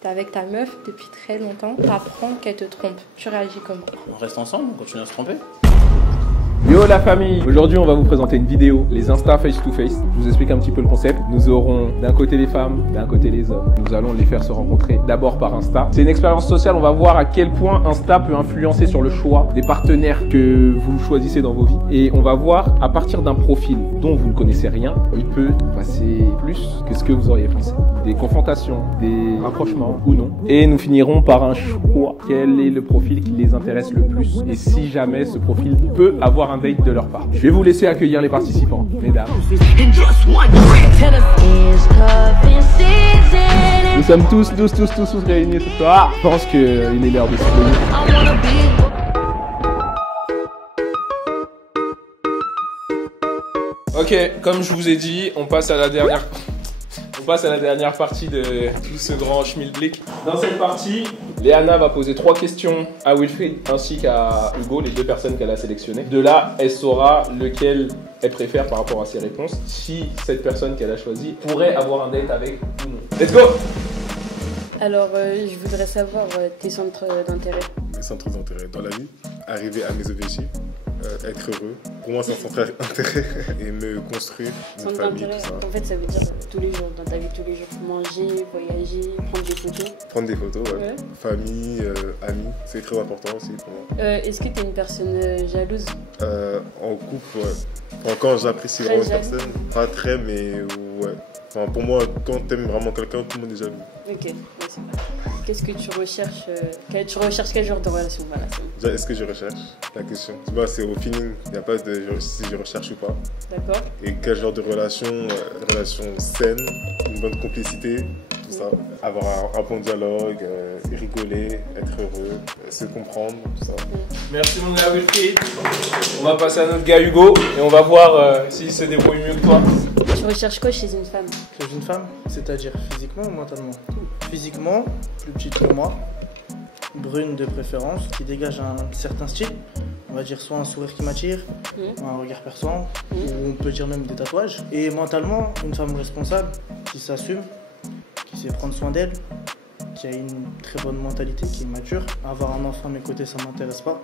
T'es avec ta meuf depuis très longtemps, t'apprends qu'elle te trompe. Tu réagis comment? On reste ensemble, on continue à se tromper. Yo la famille, aujourd'hui on va vous présenter une vidéo, les Insta face to face. Je vous explique un petit peu le concept. Nous aurons d'un côté les femmes, d'un côté les hommes. Nous allons les faire se rencontrer d'abord par Insta. C'est une expérience sociale, on va voir à quel point Insta peut influencer sur le choix des partenaires que vous choisissez dans vos vies. Et on va voir à partir d'un profil dont vous ne connaissez rien, il peut passer plus que ce que vous auriez pensé. Des confrontations, des rapprochements ou non. Et nous finirons par un choix. Quel est le profil qui les intéresse le plus? Et si jamais ce profil peut avoir un date de leur part. Je vais vous laisser accueillir les participants, mesdames. Nous sommes tous réunis ce soir. Je pense qu'il est l'heure de se réunir. Ok, comme je vous ai dit, on passe à la dernière partie de tout ce grand schmilblick. Dans cette partie, Léana va poser 3 questions à Wilfried ainsi qu'à Hugo, les 2 personnes qu'elle a sélectionnées. De là, elle saura lequel elle préfère par rapport à ses réponses, si cette personne qu'elle a choisie pourrait avoir un date avec ou non. Let's go! Alors, je voudrais savoir tes centres d'intérêt. Mes centres d'intérêt dans la vie, arriver à mes objectifs, être heureux. Pour moi, c'est un centre d'intérêt et me construire une Centre famille, d'intérêt, tout ça. en fait, ça veut dire tous les jours, dans ta vie tous les jours. Manger, voyager, prendre des photos. Prendre des photos, ouais. Ouais. Famille, amis, c'est très important aussi pour moi. Est-ce que tu es une personne jalouse? En couple, ouais. Enfin, quand j'apprécie Très vraiment une jaloux. personne, pas très, mais ouais. Enfin, pour moi, quand t'aimes vraiment quelqu'un, tout le monde est jaloux. Ok, ouais, c'est vrai. Qu'est-ce que tu recherches? Tu recherches quel genre de relation? Voilà, Déjà, est-ce que je recherche? La question. Tu vois, c'est au feeling, il n'y a pas de si je recherche ou pas. d'accord. Et quel genre de relation? Relation saine, une bonne complicité, tout ça. Avoir un bon dialogue, rigoler, être heureux, se comprendre, tout ça. Merci mon gars Wilfried. On va passer à notre gars Hugo et on va voir s'il se débrouille mieux que toi. Tu recherches quoi chez une femme? Chez une femme, c'est-à-dire physiquement ou mentalement? Physiquement, plus petite que moi, brune de préférence, qui dégage un certain style. On va dire soit un sourire qui m'attire, un regard perçant, ou on peut dire même des tatouages. Et mentalement, une femme responsable, qui s'assume, qui sait prendre soin d'elle, qui a une très bonne mentalité, qui est mature. Avoir un enfant à mes côtés, ça m'intéresse pas.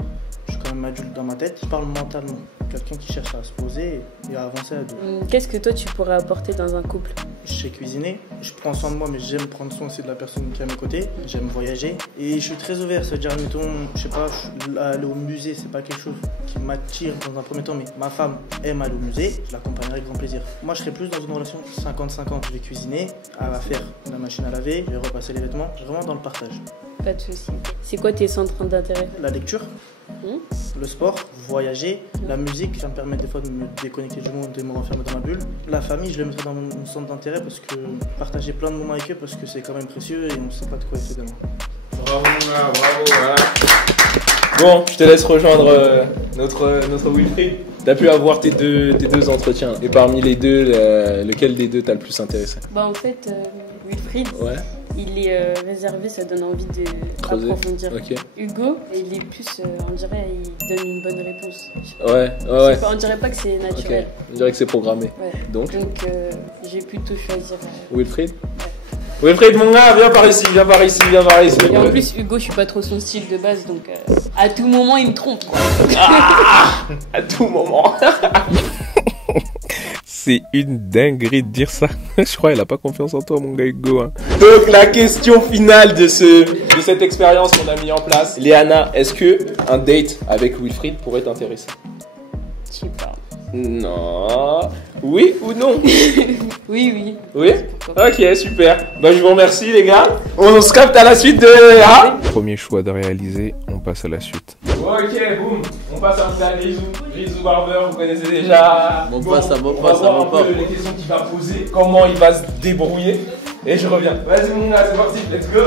Je suis quand même adulte dans ma tête. Je parle mentalement. Quelqu'un qui cherche à se poser et à avancer à deux. Qu'est-ce que toi tu pourrais apporter dans un couple? Je sais cuisiner, je prends soin de moi, mais j'aime prendre soin aussi de la personne qui est à mes côtés. J'aime voyager et je suis très ouvert. C'est-à-dire, mettons, je sais pas, aller au musée, c'est pas quelque chose qui m'attire dans un premier temps, mais ma femme aime aller au musée, je l'accompagnerai avec grand plaisir. Moi, je serais plus dans une relation 50-50. Je vais cuisiner, elle va faire la machine à laver, je vais repasser les vêtements, vraiment dans le partage. Pas de soucis. C'est quoi tes centres d'intérêt? La lecture, le sport, voyager, la musique, ça me permet des fois de me déconnecter du monde et de me renfermer dans ma bulle. La famille, je le mettrai dans mon centre d'intérêt parce que partager plein de moments avec eux parce que c'est quand même précieux et on ne sait pas de quoi il fait demain. Bravo mon gars, bravo, voilà. Bon, je te laisse rejoindre notre Wilfried. T'as pu avoir tes deux entretiens et parmi les deux, lequel des deux t'as le plus intéressé? Bah en fait, Wilfried, Ouais. il est réservé, ça donne envie de Creuser. approfondir. Ok. Hugo, il est plus, on dirait, il donne une bonne réponse. Ouais. On dirait pas que c'est Ok. naturel. On dirait que c'est programmé. Ouais. Donc, J'ai plutôt choisir. Wilfried. Wilfried, mon gars, viens par ici. Et en plus, Hugo, je suis pas trop son style de base, donc à tout moment, il me trompe, quoi. À tout moment. C'est une dinguerie de dire ça. Je crois qu'elle a pas confiance en toi, mon gars Hugo. Hein. Donc, la question finale de cette expérience qu'on a mis en place. Léana, est-ce que un date avec Wilfried pourrait t'intéresser? Je sais pas. Non. Oui ou non? Oui. Oui? Pourquoi pas. Ok, super. Bah, je vous remercie, les gars. On se capte à la suite de... Hein? Premier choix de réaliser, on passe à la suite. Ok, boum. On passe un peu à Grisou. Grisou Barber, vous connaissez déjà. Bon, passe, ça va on pas, va ça voir va un pas. peu les questions qu'il va poser, comment il va se débrouiller. Et je reviens. Vas-y, mon gars, c'est parti. Let's go.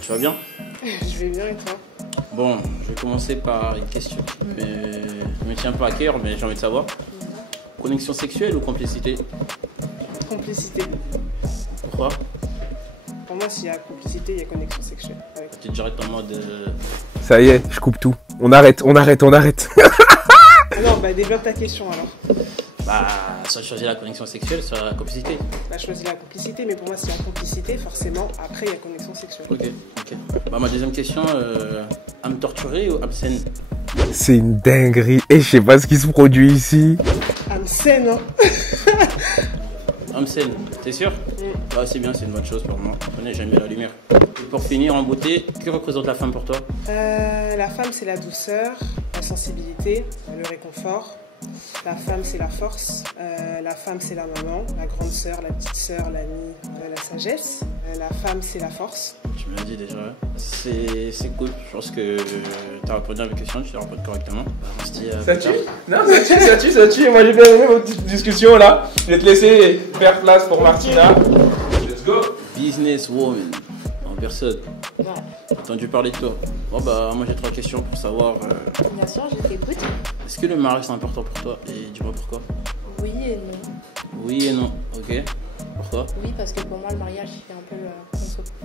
Tu vas bien? Je vais bien et toi? Bon, je vais commencer par une question qui me tient pas à cœur, mais j'ai envie de savoir. Connexion sexuelle ou complicité? Complicité. Pourquoi? Pour moi, s'il y a complicité, il y a connexion sexuelle. Ouais. Tu es direct en mode... Ça y est, je coupe tout. On arrête. Ah non, bah développe ta question alors. Bah, soit choisir la connexion sexuelle, soit la complicité. Bah choisis la complicité, mais pour moi, s'il y a complicité, forcément, après, il y a connexion relations sexuelles. Ok. Bah, ma deuxième question, âme torturée ou âme saine? C'est une dinguerie. Et je sais pas ce qui se produit ici. Âme saine, hein. Âme saine, t'es sûr? Ouais, c'est bien, c'est une bonne chose pour moi. On n'est jamais la lumière. Et pour finir en beauté, que représente la femme pour toi? La femme, c'est la douceur, la sensibilité, le réconfort. La femme, c'est la force. La femme, c'est la maman, la grande sœur, la petite sœur, l'amie, la sagesse. La femme, c'est la force. Tu me l'as dit déjà. C'est cool. Je pense que tu as répondu à mes questions, tu les réponds correctement. On se dit, Ça tue? Non, ça tue. Moi, j'ai bien aimé votre petite discussion là. Je vais te laisser faire place pour Martina. Let's go. Business woman en personne. Ouais. Entendu parler de toi. Bon bah moi j'ai 3 questions pour savoir. Bien sûr, je t'écoute. Est-ce que le mariage c'est important pour toi? Et dis-moi pourquoi. Oui et non. Oui et non. Ok. Pourquoi? Oui, parce que pour moi, le mariage, c'est un peu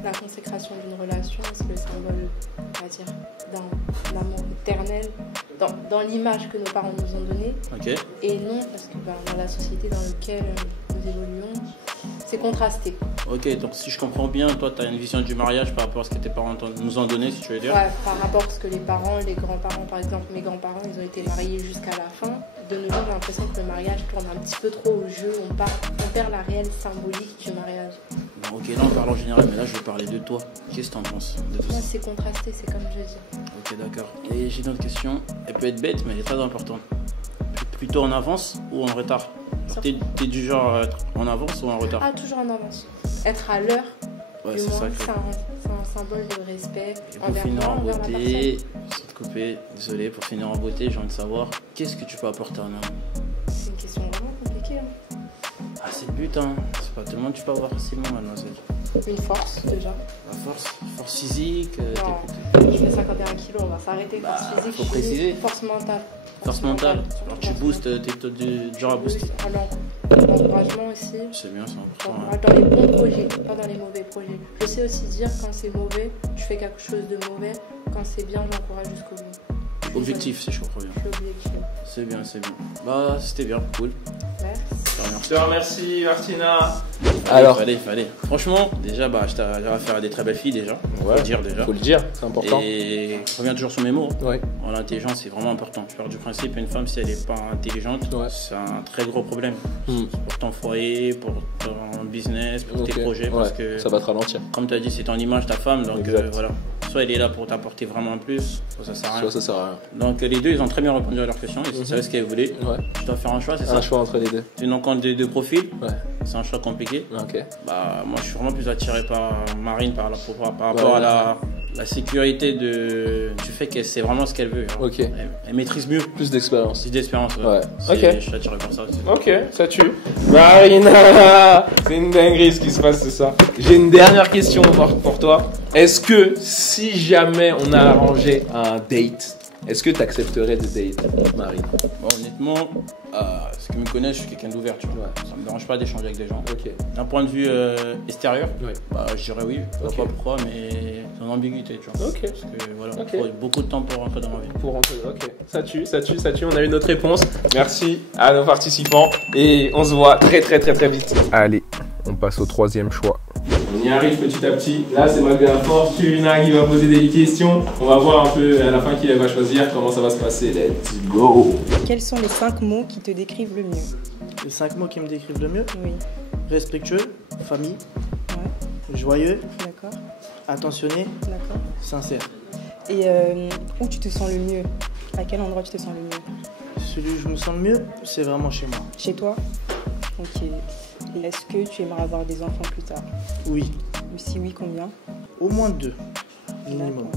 la consécration d'une relation. C'est le symbole, on va dire, d'un amour éternel, dans l'image que nos parents nous ont donnée. Ok. Et non, parce que dans la société dans laquelle nous évoluons, c'est contrasté. Ok, donc si je comprends bien, toi tu as une vision du mariage par rapport à ce que tes parents nous ont donné, si tu veux dire. Ouais, par rapport à ce que les parents, les grands-parents, par exemple, mes grands-parents, ils ont été mariés jusqu'à la fin. De nos jours, j'ai l'impression que le mariage tourne un petit peu trop au jeu. On perd la réelle symbolique du mariage. Bon, ok, là on parle en général, mais là je vais parler de toi. Qu'est-ce que t'en penses de tout Moi, ça? c'est contrasté, c'est comme je dis. Ok, d'accord. Et j'ai une autre question. Elle peut être bête, mais elle est très importante. Plutôt en avance ou en retard? T'es du genre à être en avance ou en retard? Ah, toujours en avance. Être à l'heure, Ouais, du c'est moins, ça. c'est un symbole de respect Et pour envers finir moi, en envers la beauté, personne. sans te couper, désolé, pour finir en beauté, j'ai envie de savoir qu'est-ce que tu peux apporter à un homme? C'est une question vraiment compliquée. Hein. Ah, c'est le but, hein. C'est pas tout le monde tu peux avoir facilement, mademoiselle. Une force, déjà. La force physique, Non. Je fais 51 kilos, on va s'arrêter. Force physique, faut préciser. Force mentale. force mentale. Alors tu boostes, t'es du genre à booster. L'encouragement aussi. C'est bien, c'est important. Dans les bons projets, pas dans les mauvais projets. Je sais aussi dire quand c'est mauvais, je fais quelque chose de mauvais. Quand c'est bien, j'encourage jusqu'au bout. Objectif, si je comprends bien. L'objectif. C'est bien, c'est bien. Bah, c'était bien, cool. Merci. Je te remercie, Martina. Alors, il fallait. Franchement, déjà, bah, j'ai affaire à des très belles filles déjà. Ouais, Faut le dire, c'est important. Et je reviens toujours sur mes mots. Ouais. L'intelligence, c'est vraiment important. Je pars du principe, une femme, si elle n'est pas intelligente, c'est un très gros problème. Pour ton foyer, pour ton business, pour tes projets. Parce que ça va te ralentir. Comme tu as dit, c'est ton image, ta femme. Donc voilà. Soit elle est là pour t'apporter vraiment un plus, soit ça sert à rien. Soit ça sert à rien. Donc les deux, ils ont très bien répondu à leurs questions. Ils savaient ce qu'elles voulaient. Ouais. Tu dois faire un choix, c'est ça? Un choix entre les deux. Tu n'en comptes des deux profils. Ouais. C'est un choix compliqué. Ok. Bah, moi, je suis vraiment plus attiré par Marine par rapport à la sécurité du fait qu'elle sait vraiment ce qu'elle veut. Hein. Ok. Elle maîtrise mieux. Plus d'expérience. Plus d'expérience, ouais. Ok. Je suis attiré par ça aussi. Ok, ça tue. Marina, c'est une dinguerie ce qui se passe, c'est ça. J'ai une dernière question pour toi. Est-ce que si jamais on a arrangé un date, est-ce que tu accepterais de date, Marine? Bon, honnêtement, ce qui me connaît, je suis quelqu'un d'ouvert, tu vois. Ça me dérange pas d'échanger avec des gens. Ok. D'un point de vue extérieur, bah, je dirais oui. Je sais pas pourquoi, mais c'est une ambiguïté, tu vois. Ok. Parce que voilà, il faut beaucoup de temps pour rentrer dans ma vie. Pour rentrer, ok. Ça tue. On a eu notre réponse. Merci à nos participants et on se voit très vite. Allez, on passe au troisième choix. On y arrive petit à petit. Là, c'est malgré la fortune qui va poser des questions. On va voir un peu à la fin qui elle va choisir, comment ça va se passer. Let's go! Quels sont les 5 mots qui te décrivent le mieux? Les 5 mots qui me décrivent le mieux? Oui. Respectueux, famille, joyeux, d'accord, attentionné, d'accord, sincère. Et où tu te sens le mieux? À quel endroit tu te sens le mieux? Celui où je me sens le mieux, c'est vraiment chez moi. Chez toi? Ok. Et est-ce que tu aimerais avoir des enfants plus tard? Oui. Si oui, combien? Au moins 2, minimum.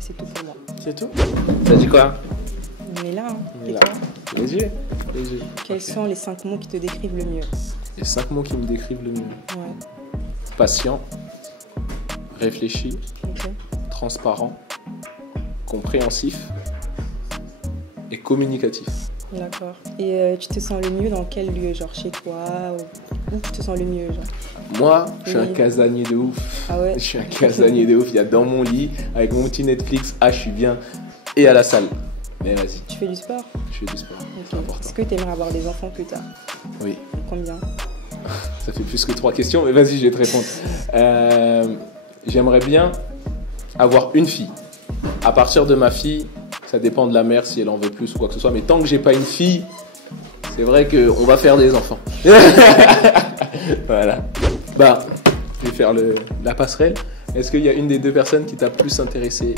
C'est tout pour moi. C'est tout? Ça dit quoi? On est là, hein. On est là. Les yeux. Quels sont les 5 mots qui te décrivent le mieux? Les 5 mots qui me décrivent le mieux. Ouais. Patient, réfléchi, transparent, compréhensif et communicatif. D'accord. Et tu te sens le mieux dans quel lieu? Genre chez toi? Où tu te sens le mieux, genre? Moi, je suis un casanier de ouf. Ah ouais? Je suis un casanier de ouf. Il y a dans mon lit, avec mon petit Netflix, je suis bien. Et à la salle. Mais vas-y. Tu fais du sport? Je fais du sport. C'est important. Est-ce que tu aimerais avoir des enfants plus tard? Oui. Combien? Ça fait plus que 3 questions, mais vas-y, je vais te répondre. j'aimerais bien avoir une fille. À partir de ma fille, ça dépend de la mère si elle en veut plus ou quoi que ce soit. Mais tant que j'ai pas une fille, c'est vrai qu'on va faire des enfants. Voilà. Bah, je vais faire la passerelle. Est-ce qu'il y a une des deux personnes qui t'a plus intéressé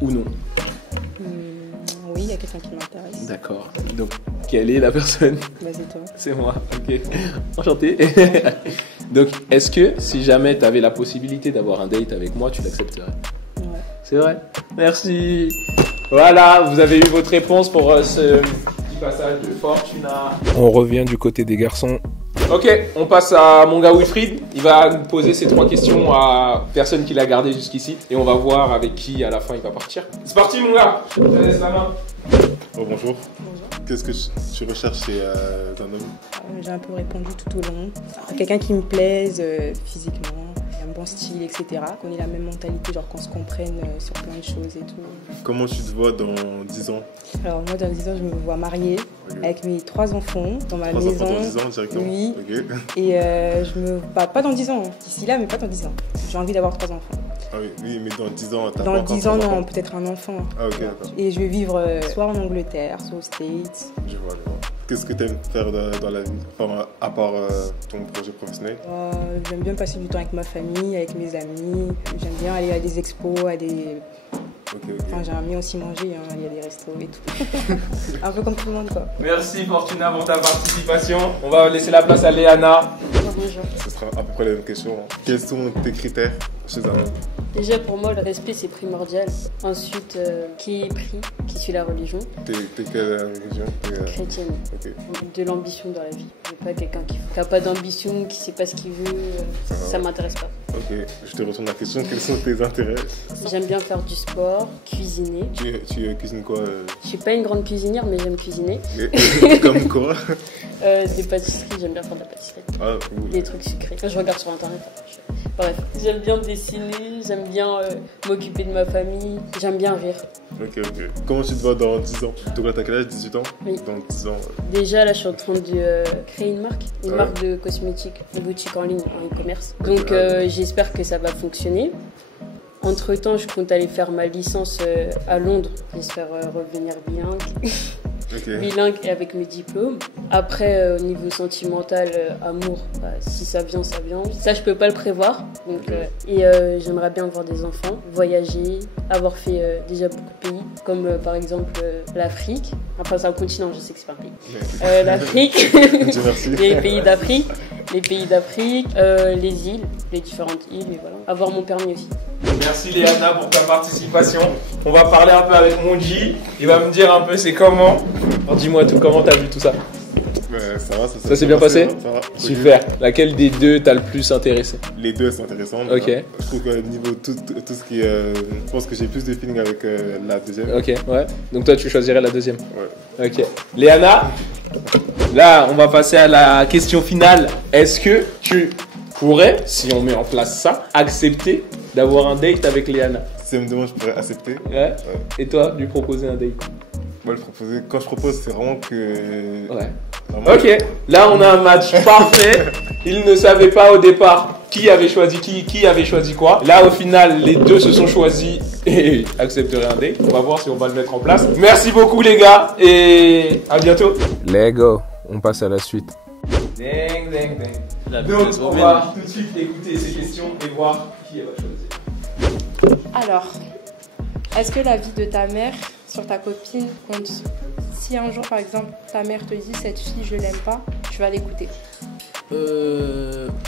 ou non? Oui, il y a quelqu'un qui m'intéresse. D'accord. Donc, quelle est la personne? Bah, c'est toi. C'est moi, ok. Enchanté. Donc, est-ce que si jamais tu avais la possibilité d'avoir un date avec moi, tu l'accepterais? Ouais. C'est vrai? Merci. Voilà, vous avez eu votre réponse pour ce petit passage de Fortuna. On revient du côté des garçons. Ok, on passe à mon gars Wilfried. Il va nous poser ces 3 questions à personne qui l'a gardé jusqu'ici. Et on va voir avec qui à la fin il va partir. C'est parti mon gars, je te laisse la main. Oh, bonjour. Bonjour. Qu'est-ce que tu recherches chez un homme? J'ai un peu répondu tout au long. Quelqu'un qui me plaise physiquement, un bon style, etc. Qu'on ait la même mentalité, genre qu'on se comprenne sur plein de choses et tout. Comment tu te vois dans 10 ans? Alors moi dans 10 ans je me vois mariée avec mes 3 enfants dans ma 3 maison. enfants dans 10 ans directement? Oui. Okay. Et je me... pas dans 10 ans, d'ici là mais pas dans 10 ans. J'ai envie d'avoir 3 enfants. Ah oui, mais dans 10 ans, t'as Dans pas encore 10 ans, d'enfant? non, peut-être un enfant. Ah ok, d'accord. Et je vais vivre soit en Angleterre, soit aux States. Je vois. Qu'est-ce que tu aimes faire dans la vie, enfin, à part ton projet professionnel? J'aime bien passer du temps avec ma famille, avec mes amis. J'aime bien aller à des expos, à des... Okay. Enfin, j'aime bien aussi manger, hein. Il y a des restos et tout. Un peu comme tout le monde, quoi. Merci Fortuna pour ta participation. On va laisser la place à Léana. Bonjour. Ce sera à peu près la même question. Quels sont tes critères chez un homme? Déjà pour moi le respect c'est primordial. Ensuite qui est pris, qui suit la religion. T'es quelle religion? Chrétienne. Okay. De l'ambition dans la vie. Je veux pas quelqu'un qui n'a pas d'ambition, qui sait pas ce qu'il veut. Ça m'intéresse pas. Ok, je te retourne la question. Quels sont tes intérêts? J'aime bien faire du sport, cuisiner. Tu cuisines quoi? Je suis pas une grande cuisinière mais j'aime cuisiner. Comme quoi? Des pâtisseries, j'aime bien faire de la pâtisserie. Ah, cool. Des trucs sucrés. Je regarde sur internet. Bref, j'aime bien dessiner, j'aime bien m'occuper de ma famille, j'aime bien rire. Ok. Comment tu te vois dans 10 ans? Donc là, t'as quel âge? 18 ans? Oui. Dans 10 ans. Déjà, là, je suis en train de créer une marque de cosmétiques, une boutique en ligne, en e-commerce. Donc, j'espère que ça va fonctionner. Entre-temps, je compte aller faire ma licence à Londres. J'espère revenir bilingue. Okay. Bilingue et avec mes diplômes. Après, au niveau sentimental, amour, bah, si ça vient, ça vient. Ça, je peux pas le prévoir. Donc, j'aimerais bien avoir des enfants, voyager, avoir fait déjà beaucoup de pays, comme par exemple l'Afrique. Enfin, c'est un continent, je sais que c'est pas un pays. L'Afrique, les pays d'Afrique, les îles, les différentes îles, et voilà. Avoir mon permis aussi. Merci Léana pour ta participation. On va parler un peu avec Monji. Il va me dire un peu c'est comment. Alors dis-moi tout, comment t'as vu tout ça? Ça va, ça s'est bien passé? Ça va. Super. Laquelle des deux t'as le plus intéressé? Les deux sont intéressantes. Ok. Je trouve que niveau tout ce qui est... je pense que j'ai plus de feeling avec la deuxième. Ok, ouais. Donc toi tu choisirais la deuxième? Ouais. Ok. Léana, là on va passer à la question finale. Est-ce que tu pourrais, si on met en place ça, accepter d'avoir un date avec Léana? Si elle me demande, je pourrais accepter. Ouais. Et toi, lui proposer un date? Moi, quand je propose, c'est vraiment que... Ouais. Vraiment... Ok, là on a un match parfait. Il ne savait pas au départ qui avait choisi qui avait choisi quoi. Là au final, les deux se sont choisis et accepteraient un date. On va voir si on va le mettre en place. Merci beaucoup les gars et à bientôt. Let's go, on passe à la suite. Ding, ding, ding. Donc on va tout de suite écouter ces questions et voir qui elle va choisir. Alors, est-ce que la vie de ta mère sur ta copine compte? Si un jour, par exemple, ta mère te dit cette fille, je l'aime pas, tu vas l'écouter?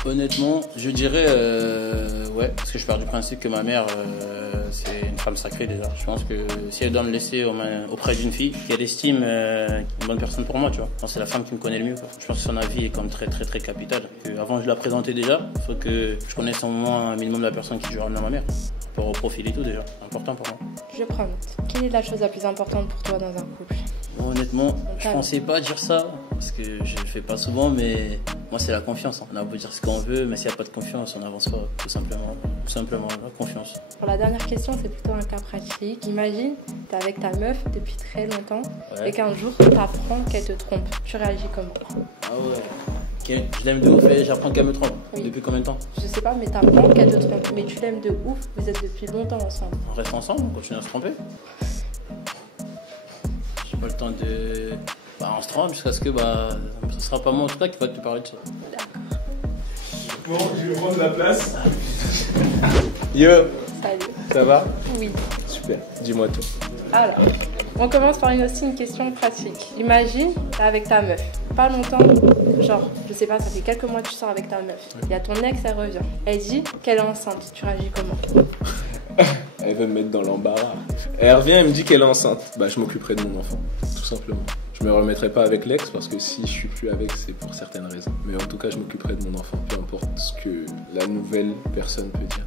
Honnêtement, je dirais ouais, parce que je pars du principe que ma mère, c'est une femme sacrée déjà. Je pense que si elle doit me laisser auprès d'une fille qu'elle estime une bonne personne pour moi, tu vois, c'est la femme qui me connaît le mieux, quoi. Je pense que son avis est comme très très très capital. Avant de la présenter déjà, il faut que je connaisse au moins un minimum de la personne qui jouera dans ma mère. Pour au profil et tout déjà, c'est important pour moi. Je prends note. Quelle est la chose la plus importante pour toi dans un couple? Bon, honnêtement, je pensais pas dire ça, parce que je le fais pas souvent, mais moi c'est la confiance. On a beau dire ce qu'on veut, mais s'il n'y a pas de confiance, on n'avance pas, tout simplement. Tout simplement, la confiance. Pour la dernière question, c'est plutôt un cas pratique. Imagine, t'es avec ta meuf depuis très longtemps, et qu'un jour, t'apprends qu'elle te trompe. Tu réagis comment? Ah ouais. Je l'aime de ouf et j'apprends qu'elle me trompe. Oui. Depuis combien de temps? Je sais pas, mais t'apprends qu'elle te trompe. Mais tu l'aimes de ouf, vous êtes depuis longtemps ensemble. On reste ensemble, on continue à se tromper. J'ai pas le temps de. Bah, on se trompe jusqu'à ce que ce sera pas moi en tout cas qui va te parler de ça. Bon, je vais prendre la place. Yo, Salut. ça va? Oui. Super, dis-moi tout. Alors, on commence par une question pratique. Imagine, t'es avec ta meuf. Pas longtemps, genre, je sais pas, ça fait quelques mois que tu sors avec ta meuf. Il y a ton ex, elle revient. Elle dit qu'elle est enceinte. Tu réagis comment? Elle veut me mettre dans l'embarras. Elle revient, elle me dit qu'elle est enceinte. Bah, je m'occuperai de mon enfant, tout simplement. Je me remettrai pas avec l'ex parce que si je suis plus avec, c'est pour certaines raisons. Mais en tout cas, je m'occuperai de mon enfant, peu importe ce que la nouvelle personne peut dire.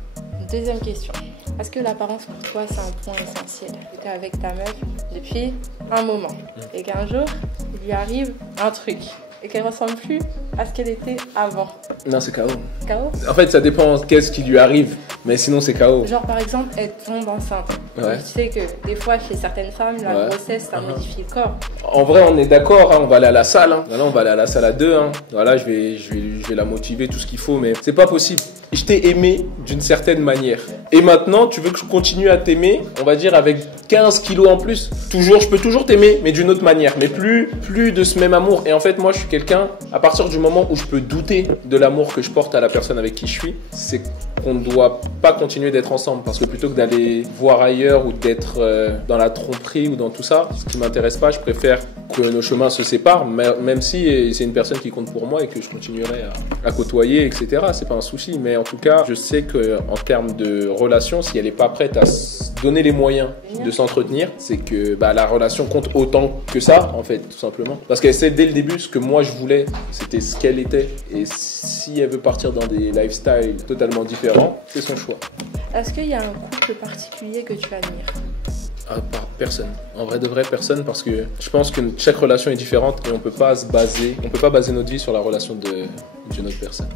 Deuxième question. Est-ce que l'apparence pour toi, c'est un point essentiel? Tu es avec ta meuf depuis un moment. Et qu'un jour, il lui arrive un truc. Et qu'elle ressemble plus à ce qu'elle était avant. Non, c'est KO. KO? En fait, ça dépend qu'est-ce qui lui arrive. Mais sinon, c'est KO. Genre, par exemple, elle tombe enceinte. Ouais. Et tu sais que des fois, chez certaines femmes, la Ouais. grossesse, ça modifie le corps. En vrai, on est d'accord, hein, on va aller à la salle. Hein. Voilà, on va aller à la salle à deux. Hein. Voilà, je vais la motiver, tout ce qu'il faut, mais c'est pas possible. Je t'ai aimé d'une certaine manière. Et maintenant, tu veux que je continue à t'aimer, on va dire avec 15 kilos en plus. Toujours, je peux toujours t'aimer, mais d'une autre manière. Mais plus de ce même amour. Et en fait, moi, je suis quelqu'un, à partir du moment où je peux douter de l'amour que je porte à la personne avec qui je suis, c'est qu'on ne doit pas continuer d'être ensemble. Parce que plutôt que d'aller voir ailleurs ou d'être dans la tromperie ou dans tout ça, ce qui m'intéresse pas, je préfère que nos chemins se séparent, même si c'est une personne qui compte pour moi et que je continuerai à côtoyer, etc. C'est pas un souci, mais en tout cas, je sais que en termes de relation, si elle est pas prête à se donner les moyens de s'entretenir, c'est que la relation compte autant que ça, en fait, tout simplement. Parce qu'elle sait dès le début ce que moi je voulais, c'était ce qu'elle était. Et si elle veut partir dans des lifestyles totalement différents, c'est son choix. Est-ce qu'il y a un couple particulier que tu admires? Par personne. En vrai de vrai, personne, parce que je pense que chaque relation est différente et on peut pas baser notre vie sur la relation d'une autre personne.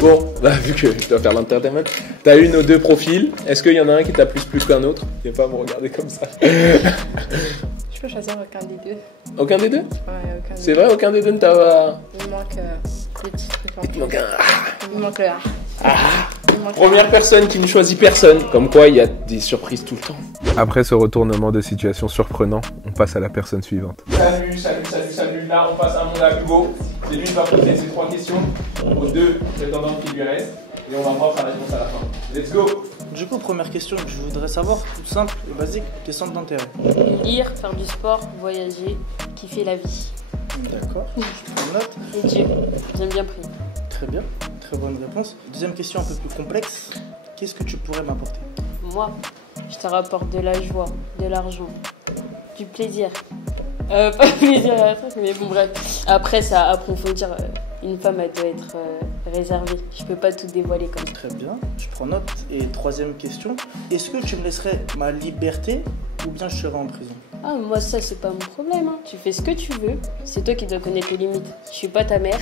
Bon, vu que je dois faire l'entertainment, t'as une ou deux profils. Est-ce qu'il y en a un qui t'a plus qu'un autre? Tu vas pas me regarder comme ça. Je peux choisir aucun des deux. Aucun des deux? Ouais, aucun des C'est vrai, aucun des deux ne t'a pas... Il me manque des petits trucs en Il plus. manque un... Il me manque le A. Il me manque Première personne qui ne choisit personne. Comme quoi, il y a des surprises tout le temps. Après ce retournement de situation surprenant, on passe à la personne suivante. Salut. Là, on passe à un monde à Hugo. C'est lui qui va poser ces 3 questions aux 2 prétendants qui lui restent. Et on va voir sa réponse à la fin. Let's go! Du coup, première question que je voudrais savoir, toute simple et basique, tes centres d'intérêt. Lire, faire du sport, voyager, kiffer la vie. D'accord, je prends note. Et Dieu, j'aime bien prier. Très bien, très bonne réponse. Deuxième question un peu plus complexe. Qu'est-ce que tu pourrais m'apporter? Moi, je te rapporte de la joie, de l'argent, du plaisir. Pas plaisir à la fin, mais bon bref. Après, ça à approfondir. Une femme, elle doit être réservée. Je peux pas tout dévoiler comme ça. Très bien, je prends note. Et troisième question. Est-ce que tu me laisserais ma liberté ou bien je serais en prison? Ah, moi ça c'est pas mon problème. Hein. Tu fais ce que tu veux. C'est toi qui dois connaître tes limites. Je suis pas ta mère.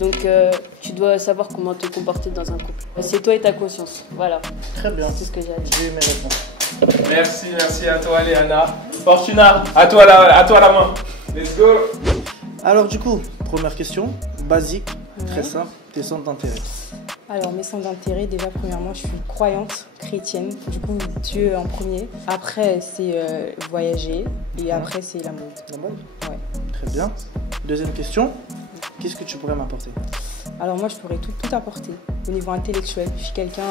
Donc tu dois savoir comment te comporter dans un couple. C'est toi et ta conscience. Voilà. Très bien. C'est ce que j'ai à dire. J'ai eu mes réponses. Merci à toi, Léana. Fortuna, à toi la main. Let's go! Alors du coup, première question, basique, très simple, tes centres d'intérêt. Alors mes centres d'intérêt, déjà premièrement je suis croyante, chrétienne, du coup Dieu en premier. Après c'est voyager et après c'est la mode. La mode? Ouais. Très bien. Deuxième question, qu'est-ce que tu pourrais m'apporter? Alors moi je pourrais tout apporter au niveau intellectuel. Je suis quelqu'un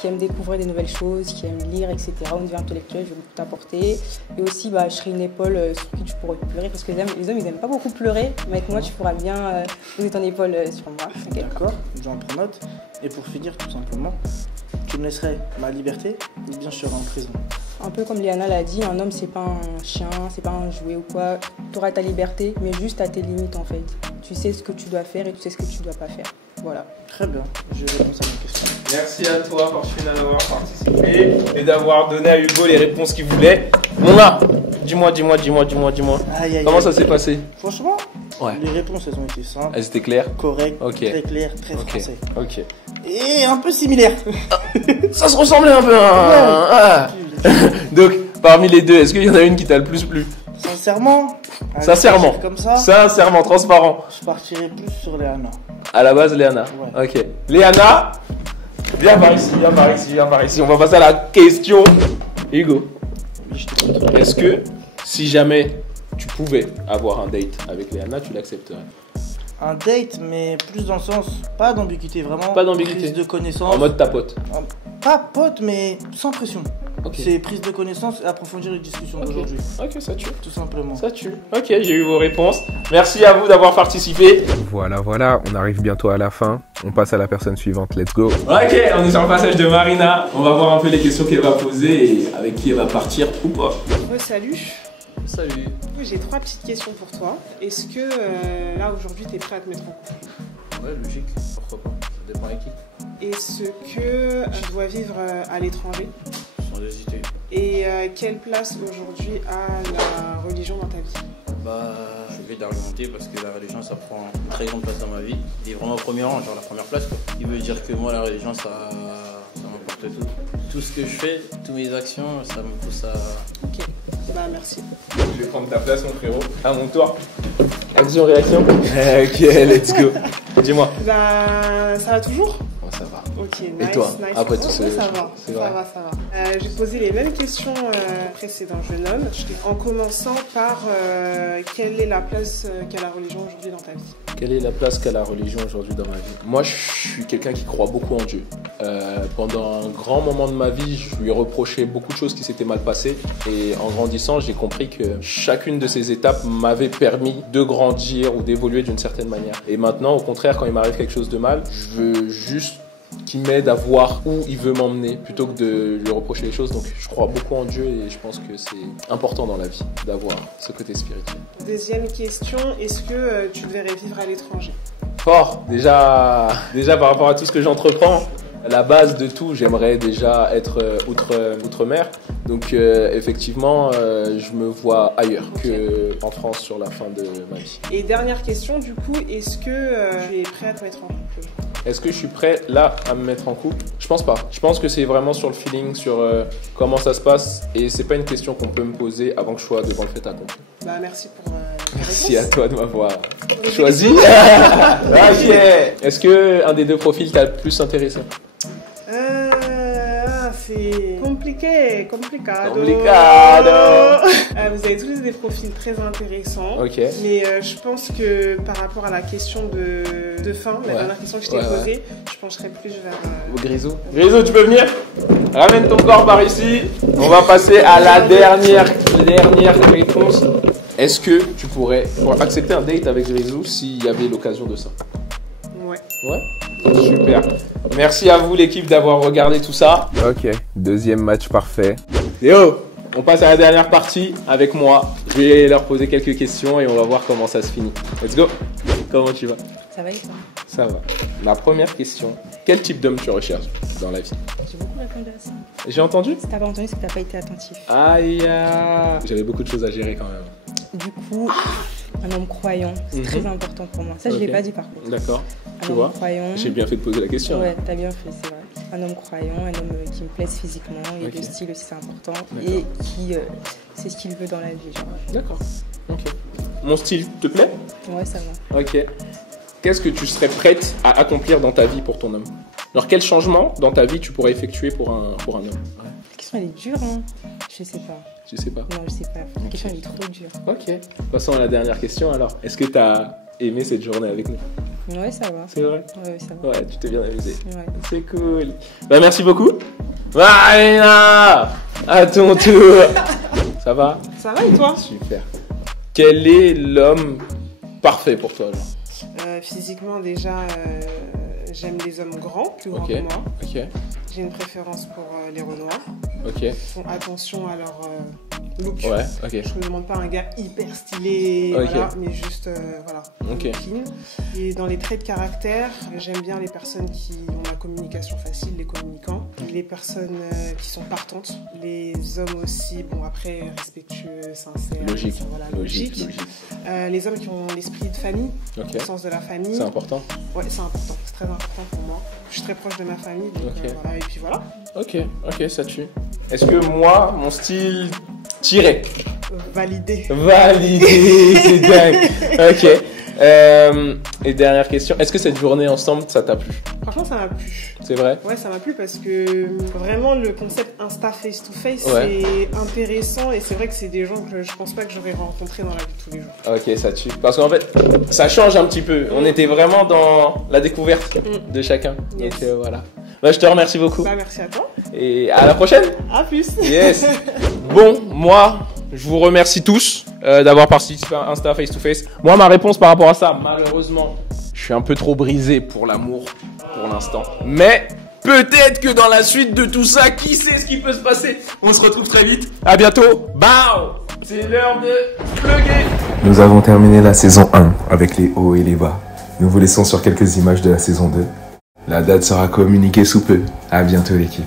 qui aime découvrir des nouvelles choses, qui aime lire, etc. Au niveau intellectuel, je vais tout apporter. Et aussi je serai une épaule sur qui tu pourrais pleurer parce que les hommes ils n'aiment pas beaucoup pleurer. Mais avec moi tu pourras bien poser ton épaule sur moi. Okay. D'accord, j'en prends note. Et pour finir tout simplement, tu me laisserais ma liberté ou bien je serais en prison? Un peu comme Léana l'a dit, un homme c'est pas un chien, c'est pas un jouet ou quoi. Tu auras ta liberté, mais juste à tes limites en fait. Tu sais ce que tu dois faire et tu sais ce que tu dois pas faire. Voilà. Très bien, j'ai répondu à ma question. Merci à toi, Fortuna, d'avoir participé et d'avoir donné à Hugo les réponses qu'il voulait. Mon là, dis-moi. Aïe, aïe, Comment aïe. ça s'est passé? Franchement, Ouais. les réponses elles ont été simples, Elles étaient claires? correctes, Ok. très claires, très français. Ok. Et un peu similaires. Ça se ressemblait un peu, hein. Ah. Donc, parmi les deux, est-ce qu'il y en a une qui t'a le plus plu? Sincèrement, Allez, Sincèrement. Comme ça, Sincèrement, transparent. je partirais plus sur Léana. À la base, Léana. Ouais. Ok. Léana, viens par ici, viens par ici, viens par ici. On va passer à la question. Hugo, Oui, je t'écoute. est-ce que si jamais tu pouvais avoir un date avec Léana, tu l'accepterais? Un date, mais plus dans le sens, pas d'ambiguïté, vraiment. Pas d'ambiguïté. Prise de connaissance. En mode ta pote. Pas pote, mais sans pression. Ok. C'est prise de connaissance et approfondir les discussions Ok. d'aujourd'hui. Ok, ça tue. Tout simplement. Ça tue. Ok, j'ai eu vos réponses. Merci à vous d'avoir participé. Voilà, on arrive bientôt à la fin. On passe à la personne suivante. Let's go. Ok, on est sur le passage de Marina. On va voir un peu les questions qu'elle va poser et avec qui elle va partir ou pas. Salut. Salut. J'ai 3 petites questions pour toi. Est-ce que là aujourd'hui tu es prêt à te mettre en couple? Ouais, logique. Pourquoi pas? Ça dépend avec qui. Est-ce que tu dois vivre à l'étranger? Sans hésiter. Et quelle place aujourd'hui a la religion dans ta vie? Bah, je vais d'argumenter parce que la religion ça prend une très grande place dans ma vie. Il est vraiment au premier rang, genre la première place quoi. Il veut dire que moi la religion ça m'apporte tout. Tout ce que je fais, toutes mes actions, ça me pousse à. Ok, bah merci. Je vais prendre ta place, mon frérot. À mon tour. Action, réaction. Ok, let's go. Dis-moi. Bah ça va toujours? Oh, ça va. Ok, nice. Et toi, nice. après tout Oh, ce- ouais, ça va, c'est ça vrai. va, ça va. Je vais te poser les mêmes questions précédents jeune homme, en commençant par quelle est la place qu'a la religion aujourd'hui dans ta vie? Quelle est la place qu'a la religion aujourd'hui dans ma vie? Moi, je suis quelqu'un qui croit beaucoup en Dieu. Pendant un grand moment de ma vie, je lui ai reproché beaucoup de choses qui s'étaient mal passées. Et en grandissant, j'ai compris que chacune de ces étapes m'avait permis de grandir ou d'évoluer d'une certaine manière. Et maintenant, au contraire, quand il m'arrive quelque chose de mal, je veux juste qu'il m'aide à voir où il veut m'emmener plutôt que de lui reprocher les choses. Donc je crois beaucoup en Dieu et je pense que c'est important dans la vie d'avoir ce côté spirituel. Deuxième question, est-ce que tu te verrais vivre à l'étranger? Fort, déjà par rapport à tout ce que j'entreprends, la base de tout, j'aimerais déjà être outre-mer. Donc effectivement, je me vois ailleurs qu'en France sur la fin de ma vie. Et dernière question, du coup, est-ce que tu es prêt à te mettre en couple? Est-ce que je suis prêt là à me mettre en couple? Je pense pas. Je pense que c'est vraiment sur le feeling, sur comment ça se passe. Et c'est pas une question qu'on peut me poser avant que je sois devant le fait accompli. Bah merci pour ta Merci réponse. à toi de m'avoir choisi. Ok. Est-ce que un des deux profils t'a le plus intéressé? C'est compliqué, complicado. Vous avez tous des profils très intéressants. Ok. Mais je pense que par rapport à la question de fin, la dernière question que je t'ai posée, je pencherais plus vers... Grisou. Grisou, tu peux venir? Ramène ton corps par ici. On va passer à la dernière réponse. Est-ce que tu pourrais accepter un date avec Grisou s'il y avait l'occasion de ça? Ouais. Ouais? Super. Merci à vous l'équipe d'avoir regardé tout ça. Ok, deuxième match parfait. Léo, on passe à la dernière partie avec moi. Je vais leur poser quelques questions et on va voir comment ça se finit. Let's go. Comment tu vas? Ça va et toi? Ça va. Ma première question, quel type d'homme tu recherches dans la vie? J'ai beaucoup répondu à ça. J'ai entendu? Si t'as pas entendu, c'est que t'as pas été attentif. Aïe. J'avais beaucoup de choses à gérer quand même. Du coup, un homme croyant, c'est très important pour moi. Ça, je l'ai pas dit par contre. D'accord. Un Tu homme vois, croyant. j'ai bien fait de poser la question. Ouais, t'as bien fait, c'est vrai. Un homme croyant, un homme qui me plaise physiquement et le style aussi, c'est important. Et qui sait ce qu'il veut dans la vie, genre. D'accord. Ok. Mon style te plaît? Ouais, ça va. Ok. Qu'est-ce que tu serais prête à accomplir dans ta vie pour ton homme? Alors, quel changement dans ta vie tu pourrais effectuer pour un homme? La question, elle est dure, hein. Je sais pas. Je sais pas. Non, je sais pas. La question, elle est trop dure. Ok. Passons à la dernière question alors. Est-ce que tu as aimé cette journée avec nous? Ouais, ça va. C'est vrai? Ouais, ça va. Ouais, tu t'es bien amusé. Ouais. C'est cool. Bah, merci beaucoup. Marina, à ton tour. Ça va? Ça va et toi? Super. Quel est l'homme parfait pour toi, genre? Physiquement, déjà, j'aime les hommes grands, plus grands que moi. Ok. J'ai une préférence pour les renoirs. Ok. Font attention à leur look. Ouais, ok. Je me demande pas un gars hyper stylé, Ok. voilà, mais juste voilà, Ok. clean. Et dans les traits de caractère, j'aime bien les personnes qui ont la communication facile, les communicants, les personnes qui sont partantes, les hommes aussi, bon après respectueux, sincères, Logique. voilà, Logique. les hommes qui ont l'esprit de famille, Ok. le sens de la famille. C'est important. Ouais, c'est important, c'est très important pour moi. Je suis très proche de ma famille, donc Ok. voilà, et puis voilà. Ok, ça tue. Est-ce que moi, mon style tirait? Validé. Validé, c'est dingue. Ok. Et dernière question, est-ce que cette journée ensemble, ça t'a plu? Franchement, ça m'a plu. C'est vrai? Ouais, ça m'a plu parce que vraiment le concept Insta face-to-face, Ouais. c'est intéressant et c'est vrai que c'est des gens que je pense pas que j'aurais rencontrés dans la vie de tous les jours. Ok, ça tue. Parce qu'en fait, ça change un petit peu. On était vraiment dans la découverte de chacun. Yes. Donc voilà. Bah, je te remercie beaucoup. Bah, merci à toi. Et à la prochaine. À plus. Yes. Bon, moi, je vous remercie tous d'avoir participé à Insta Face to Face. Moi, ma réponse par rapport à ça, malheureusement, je suis un peu trop brisé pour l'amour pour l'instant. Mais peut-être que dans la suite de tout ça, qui sait ce qui peut se passer? On se retrouve très vite. À bientôt. Bao. C'est l'heure de plugger. Nous avons terminé la saison 1 avec les hauts et les bas. Nous vous laissons sur quelques images de la saison 2. La date sera communiquée sous peu. À bientôt l'équipe.